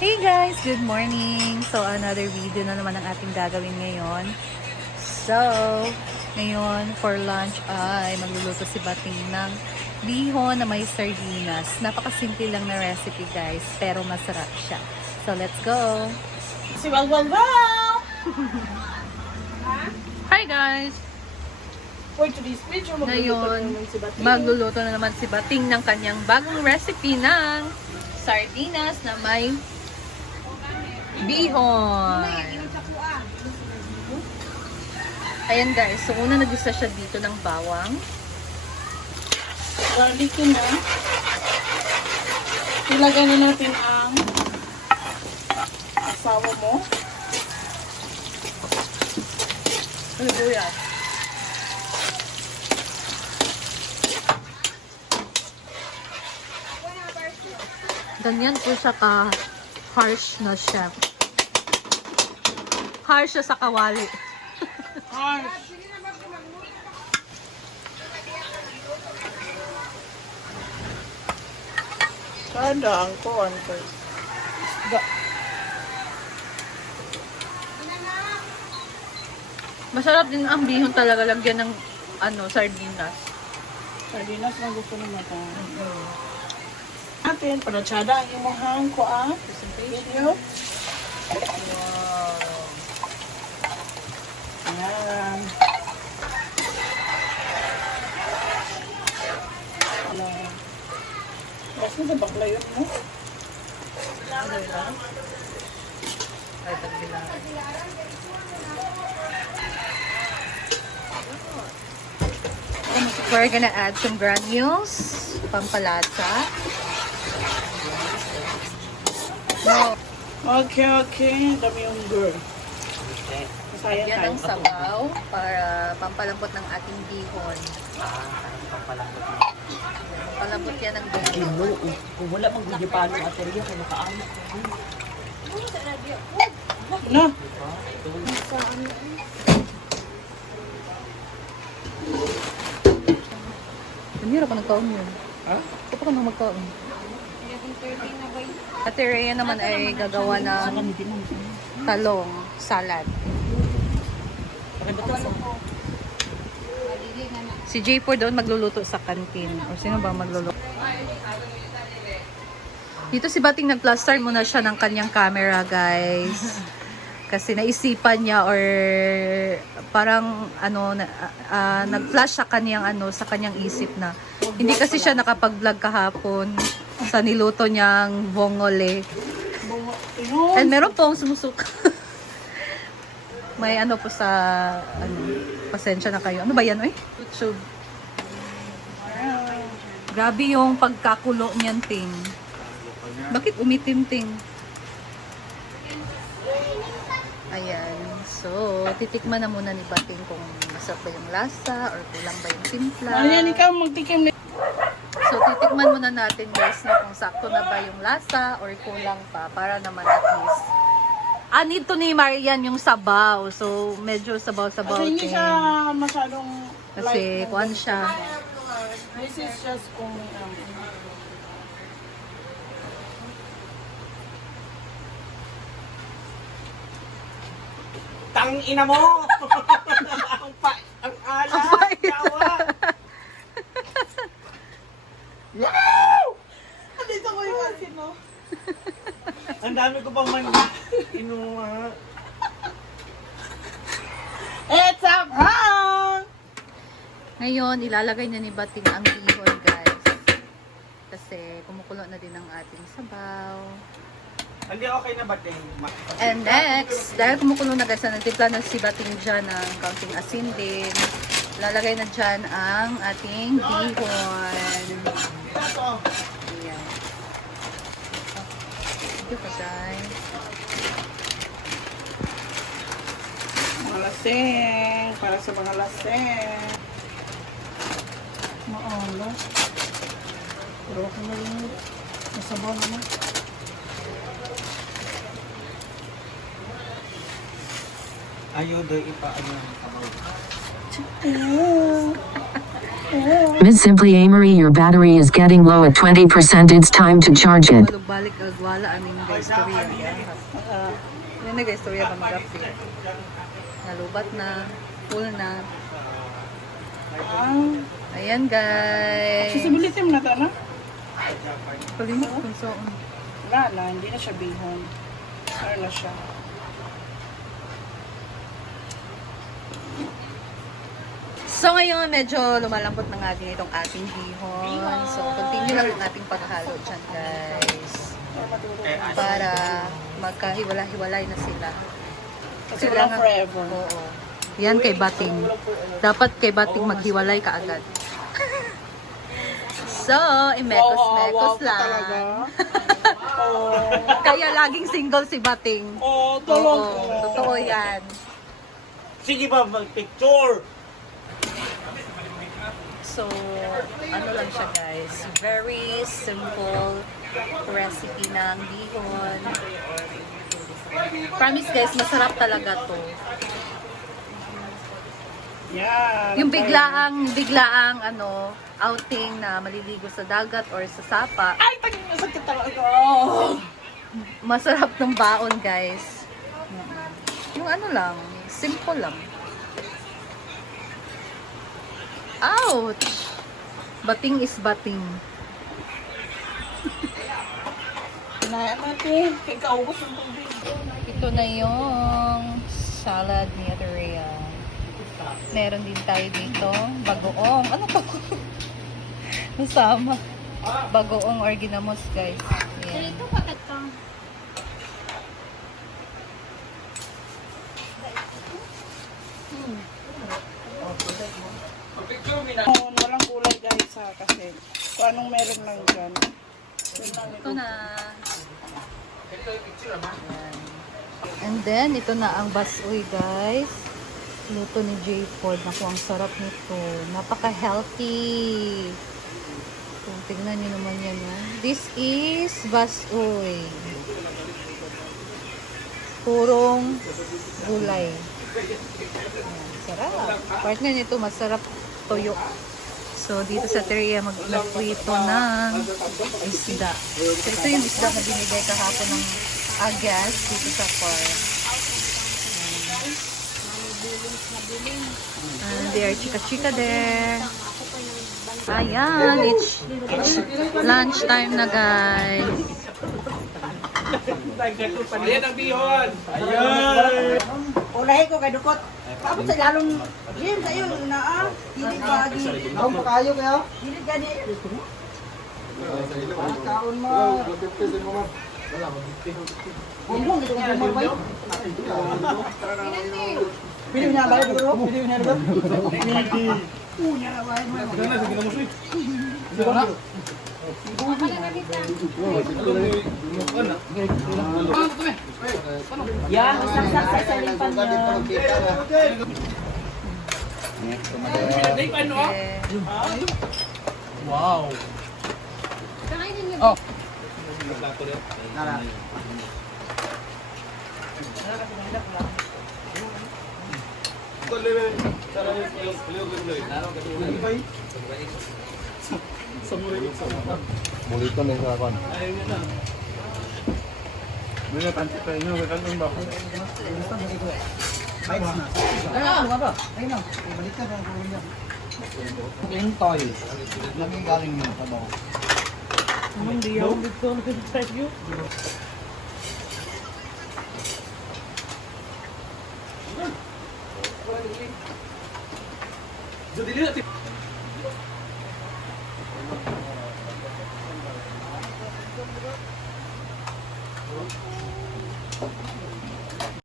Hey guys! Good morning! So, another video na naman ang ating gagawin ngayon. So, ngayon for lunch ay magluluto si Bating ng bihon na may sardinas. Napakasimple lang na recipe guys, pero masarap siya. So, let's go! Si wow! Hi guys! For today's video, Ngayon, si Bating. magluluto na naman si Bating ng kanyang bagong recipe ng sardinas na may bihon. Ayan guys, so una nag-isa siya dito ng bawang. Garlicin na. Ilagay na natin ang asawa mo. Sibuyas. Ganyan po siya ka-harsh na chef. Harsh siya sa kawali. Kada ang kuwan first. Masarap din ang bihon talaga, lagyan ng sardinas. Sardinas na gusto ni Mata. Natin, para tsada ang imuhang kuwan. Video. Wow. Ayan. Basta na bakla yun mo. Ay, tagbilang. We're gonna add some granules, pampalasa. No, Okay. Dami yung girl. Masaya yan tayo. ang sabaw para pampalambot ng ating bihon. Pampalambot yan ng bihon. Kung wala mag-gipano at teriya, kung nakaamit. Na. Manira pa nagkaon yun. Ha? Ito pa ka nang magkaon. Ate Rhea naman ay gagawa ng talong salad. Si J4 doon magluluto sa kantin. O sino ba magluluto? Dito si Bating nag-plaster muna siya ng kanyang camera, guys. Kasi naisipan niya or parang nag-flash sa kanyang sa kanyang isip na hindi kasi siya nakapag-vlog kahapon sa niluto niyang bongole. And meron pong sumusuka. May po sa pasensya na kayo. Ano ba yan, oy? YouTube. Grabe yung pagkakulo niyan, ting. Bakit umitim, ting? Ayan. So, titikman na muna ni Bating kung masarap ba yung lasa or kulang ba yung timpla. Ayan, ikaw magtikim na. So, titikman muna natin guys na kung sakto na ba yung lasa or kulang pa para naman at least. Nito ni Marian yung sabaw. So, medyo sabaw-sabaw. Kasi hindi ting. siya masyadong Kasi, kuwan siya. This is just kung Tang ina mo! ang ala! Yawa! Wow! dito ko yung asin, no? Ang dami ko pang inuha. It's a brown! Ngayon, ilalagay na ni Bating ang bihon, guys. Kasi kumukulo na din ang ating sabaw. Hindi okay na ba din? And next, dahil kumukulo na guys, nagtimpla na si Bating dyan ng kaunting asin din. Ilalagay na dyan ang ating bihon. Ayan. Thank you pa, guys. Mga laseng. Para sa mga laseng. Maala. Pero ako na rin. Masabaw naman. Ayaw doon ipaano ang kamay. Ms. Simply Amory, your battery is getting low at 20%. It's time to charge it. Balik agwala amin guys storya. Yan na guys storya pa mag-update. Nalubat na, full na. Ayan guys. Accessibility mo na ito, no? Kalimut kung saan. Wala na, hindi na siya bihon. Ano na siya? So ngayon, medyo lumalambot na nga din itong ating bihon. So continue lang ang ating paghalo dyan guys. Para magkahiwala-hiwalay na sila. Kasi wala forever. Oo. Yan kay Bating. Dapat kay Bating maghiwalay ka agad. So, imekos-mekos lang. Kaya laging single si Bating. Oh, Oo, totoo yan. Sige ba, mag-picture! So, ano lang siya guys. Very simple recipe ng bihon. Promise guys, masarap talaga to. Yan. Yung biglaang ano, outing na maliligo sa dagat or sa sapa. Ay, tagin na sakit talaga. Masarap ng baon guys. Yung ano lang, simple lang. Ouch! Bating is bating. Kinayan natin. Kaya kaubos ng tubig. Ito na yung salad ni Ate Rhea. Meron din tayo dito, bagoong. Ano to? Nasama. Bagoong or ginamos, guys. Ayan. Walang gulay guys ha, kasi kung anong meron lang dyan. Ito na. Ayan. And then, ito na ang basuy, guys. Luto ni J. Ford. Naku, ang sarap nito. Napaka-healthy. So, tignan nyo naman yan. This is basuy. Purong gulay. Ayan, sarap. Partner nito, masarap toyo. So, dito sa Teria, mag-prito ng isda. So, ito yung isda na binigay kahapon ng agas dito sa farm. And they are chika-chika there. Ayan, it's lunch time na guys. Ayan ang bihon! Ayan! Ulahi ko kay Dukot. Tapos sa lalong yun sa'yo na hindi bagi. Ako pa kayo kaya? Hindi gani. Kaon mo! Bumbong dito ka bumabay. Pili niya ba ito? Pili niya ba? Punya na ba ito? Yan, masaksak sa salipan niya. Wow! Mulito na sa akin. May natansi tayo nyo, may kantong ba? Ano ba? Ayun na. Balik ka na. Intoy. Laging galing yun sa bawo. Hindi yan. Dito na tayo.